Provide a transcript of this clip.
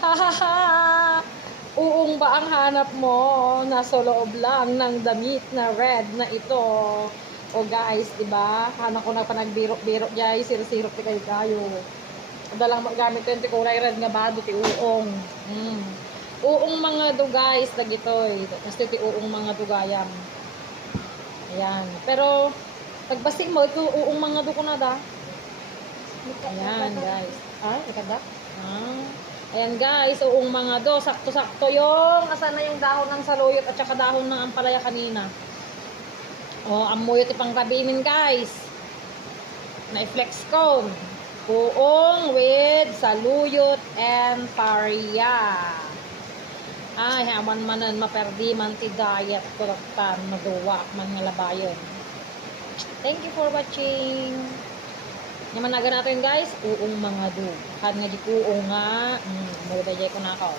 Hahaha! Uong ba ang hanap mo? Nasa loob lang ng damit na red na ito. O guys, diba? Hanap ko na pa nagbiro-biro guys. Siro-siro ti kayo. Dalang gamit ko yung kulay red nga ba? Ti uong. Uong mga do guys. Dagitoy. Kasi ti uong mga do gayam. Ayan. Pero, pagbasing mo, ito uong mga do ko na da. Ayan guys. Ay, ikada? Ayan guys, uong mga do, sakto-sakto yung, asan na yung dahon ng saluyot at saka dahon ng ampalaya kanina. O, amoy ito pang kabinin guys. Na-flex ko. Uong with saluyot and paria. Ay, haman manan maperdi man ti diet ko pan maduwa man nga labayon. Thank you for watching. Naman natin guys, uong mga do. Kan nga di uong nga, mababay ko na ako.